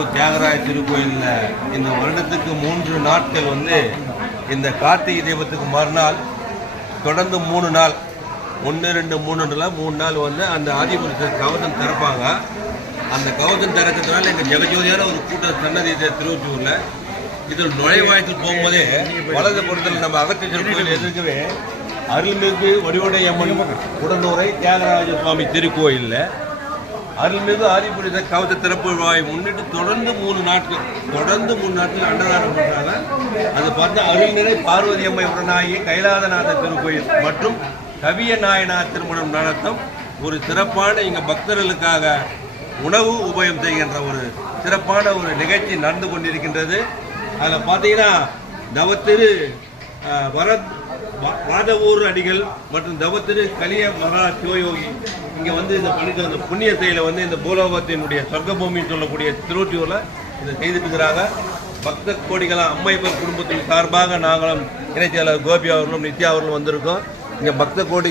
தியாகராய திருக்கோயிலில் இந்த வருடத்துக்கு 3 நாட்கள் இந்த கார்த்திகை தீபத்துக்கு மறுநாள் தொடர்ந்து 3 நாள் 1 2 3 நாள் அந்த ஆதிபுரத்தில் கவசம் திறப்பாங்க. அந்த கவசம் திறக்கிறதுனால எங்கள் ஜெகஜோதியான ஒரு கூட்ட சன்னதி திருவொற்றியூரில் இதில் நுழைவாயத்தில் போகும்போதே வலது புறத்தில் நம்ம அகத்தீஸ்வரர் கோயில் எதிர்க்கவே அருள்மிகு வடிவுடையம்மன் உடனுரை தியாகராஜ சுவாமி திருக்கோயிலில் அருள்மிகு ஆதிபுரத்தை கவச திறப்பு விழாவை முன்னிட்டு தொடர்ந்து 3 நாட்கள் அன்னதானம் பண்ணுறாங்க. அது பார்த்தா அருள்நிலை பார்வதி அம்மை உடனாகி கைலாசநாத திருக்கோயில் மற்றும் கவிய நாயனார் திருமணம் நடத்தும் ஒரு சிறப்பான இங்கே பக்தர்களுக்காக உணவு உபயம் செய்கின்ற ஒரு சிறப்பான ஒரு நிகழ்ச்சி நடந்து கொண்டிருக்கின்றது. அதில் பார்த்தீங்கன்னா தவத்திரு வாதவூர் அடிகள் மற்றும் தவத்திரு கலிய மகா சிவயோகி இங்கே இந்த பண்ணிட்டு அந்த புண்ணிய செயலை இந்த பூலோகத்தினுடைய சொர்க்கபூமின்னு சொல்லக்கூடிய திருவொற்றியூரில் இதை செய்துட்டு இருக்கிறாங்க. பக்த கோடிகளாக அம்மையப்பர் குடும்பத்தின் சார்பாக நாங்களும் இணைச்செயலாளர் கோபி அவர்களும் நித்யா அவர்களும் வந்திருக்கோம். இங்கே பக்த கோடி